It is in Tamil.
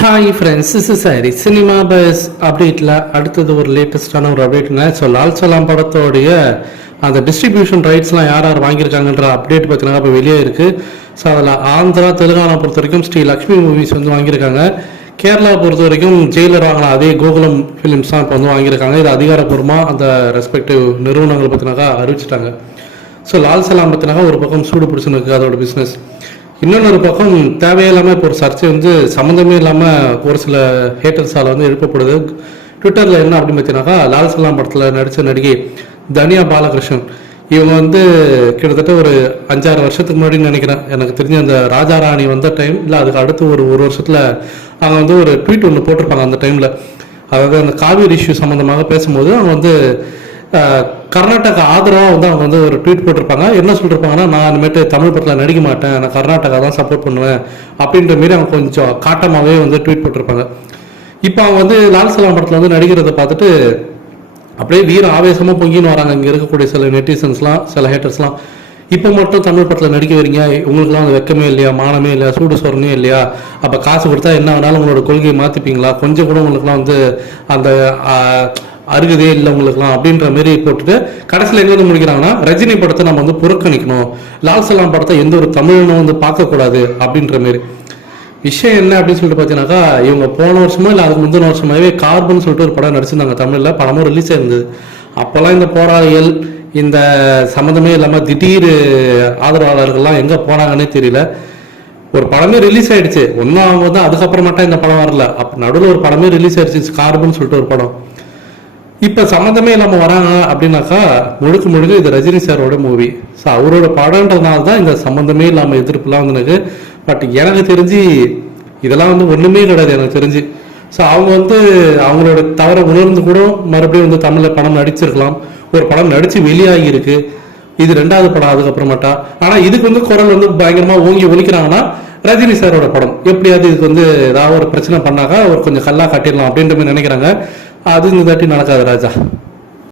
Hi friends, this is Hari. Cinema bus அப்டேட்டில் அடுத்தது ஒரு லேட்டஸ்டான ஒரு அப்டேட்டுங்க. ஸோ லால் சலாம் படத்தோடைய அந்த டிஸ்ட்ரிபியூஷன் ரைட்ஸ்லாம் யார் யார் வாங்கியிருக்காங்கன்ற அப்டேட் பார்த்தீங்கன்னா இப்போ வெளியே இருக்குது. ஸோ அதில் ஆந்திரா தெலுங்கானா பொறுத்த வரைக்கும் ஸ்ரீ லக்ஷ்மி மூவிஸ் வந்து வாங்கியிருக்காங்க. கேரளா பொறுத்த வரைக்கும் ஜெயிலர் வாங்கலாம் அதே கோகுலம் ஃபிலிம்ஸ் தான் இப்போ வந்து வாங்கியிருக்காங்க. இது அதிகாரப்பூர்வமாக அந்த ரெஸ்பெக்டிவ் நிறுவனங்கள் பார்த்தினாக்கா அறிவிச்சிட்டாங்க. ஸோ லால் சலாம் பார்த்தினாக்கா ஒரு பக்கம் சூடு பிடிச்சுன்னு அதோட பிஸ்னஸ், இன்னொன்று பக்கம் தேவையில்லாமல் இப்போ ஒரு சர்ச்சை வந்து சம்மந்தமே இல்லாமல் ஒரு சில ஹேட்டர்ஸால் வந்து எழுப்பப்படுது. ட்விட்டரில் என்ன அப்படின்னு பார்த்தீங்கன்னாக்கா, லால் சலாம் படத்தில் நடித்த நடிகை தனியா பாலகிருஷ்ணன் இவங்க வந்து கிட்டத்தட்ட ஒரு 5-6 வருஷத்துக்கு முன்னாடி நினைக்கிறேன், எனக்கு தெரிஞ்ச அந்த ராஜா ராணி வந்த டைம் இல்லை அதுக்கு அடுத்து ஒரு வருஷத்தில் அவங்க வந்து ஒரு ட்வீட் ஒன்று போட்டிருப்பாங்க. அந்த டைமில் அதாவது அந்த காவிரி இஷ்யூ சம்மந்தமாக பேசும்போது அவங்க வந்து கர்நாடகா ஆதரவாக வந்து அவங்க வந்து ஒரு ட்வீட் போட்டிருப்பாங்க. என்ன சொல்லியிருப்பாங்கன்னா, நான் இனிமேட்டு தமிழ் படத்தில் நடிக்க மாட்டேன், நான் கர்நாடகா தான் சப்போர்ட் பண்ணுவேன் அப்படின்ற மாரி அவங்க கொஞ்சம் காட்டமாகவே வந்து ட்வீட் போட்டிருப்பாங்க. இப்போ அவங்க வந்து லால் சலாம் படத்தில் வந்து நடிக்கிறத பார்த்துட்டு அப்படியே வீர ஆவேசமாக பொங்கின்னு வராங்க இங்கே இருக்கக்கூடிய சில நெட்டிசன்ஸ்லாம், சில ஹேட்டர்ஸ்லாம். இப்போ மட்டும் தமிழ் படத்தில் நடிக்க வரீங்க, உங்களுக்குலாம் அது வெக்கமே இல்லையா, மானமே இல்லையா, சூடு சொரணே இல்லையா, அப்போ காசு கொடுத்தா என்ன வேணாலும் உங்களோட கொள்கையை மாற்றிப்பீங்களா, கொஞ்சம் கூட உங்களுக்குலாம் வந்து அந்த அருகதே இல்லை உங்களுக்குலாம் அப்படின்ற மாரி போட்டுட்டு கடைசியில் எங்கே வந்து முடிக்கிறாங்கன்னா, ரஜினி படத்தை நம்ம வந்து புறக்கணிக்கணும், லால் சலாம் படத்தை எந்த ஒரு தமிழனும் வந்து பார்க்கக்கூடாது அப்படின்ற மாரி விஷயம். என்ன அப்படின்னு சொல்லிட்டு பார்த்தீங்கன்னாக்கா, இவங்க போன வருஷமோ இல்லை அதுக்கு முந்தின வருஷமாகவே கார்பன் சொல்லிட்டு ஒரு படம் நடிச்சிருந்தாங்க. தமிழில் படமும் ரிலீஸ் ஆயிருந்தது. அப்போல்லாம் இந்த போராளிகள் இந்த சம்மந்தமே இல்லாமல் திடீர் ஆதரவாளர்கள்லாம் எங்கே போனாங்கன்னே தெரியல. ஒரு படமே ரிலீஸ் ஆயிடுச்சு, ஒன்றும் அவங்க வந்து அதுக்கப்புறமாட்டா இந்த படம் வரல. அப்போ நடுவில் ஒரு படமே ரிலீஸ் ஆயிடுச்சு, கார்பன் சொல்லிட்டு ஒரு படம். இப்போ சம்மந்தமே இல்லாமல் வராங்க அப்படின்னாக்கா, முழுக்க இது ரஜினி சாரோட மூவி. ஸோ அவரோட படம்ன்றதுனால தான் இந்த சம்மந்தமே இல்லாமல் எதிர்ப்புலாம் வந்து எனக்கு. பட் எனக்கு தெரிஞ்சு இதெல்லாம் வந்து ஒன்றுமே கிடையாது எனக்கு தெரிஞ்சு. ஸோ அவங்க வந்து அவங்களோட தவறை உணர்ந்து கூட மறுபடியும் வந்து தமிழில் படம் நடிச்சிருக்கலாம். ஒரு படம் நடித்து வெளியாகிருக்கு, இது 2வது படம் அதுக்கப்புறமாட்டா. ஆனால் இதுக்கு வந்து குரல் வந்து பயங்கரமாக ஓங்கி ஒலிக்கிறாங்கன்னா, ரஜினி சாரோட படம் எப்படியாவது இதுக்கு வந்து ஏதாவது ஒரு பிரச்சனை பண்ணாக்கா ஒரு கொஞ்சம் கல்லா காட்டிடலாம் அப்படின்ற மாதிரி நினைக்கிறாங்க. அது இந்த தாட்டி நடக்காது ராஜா.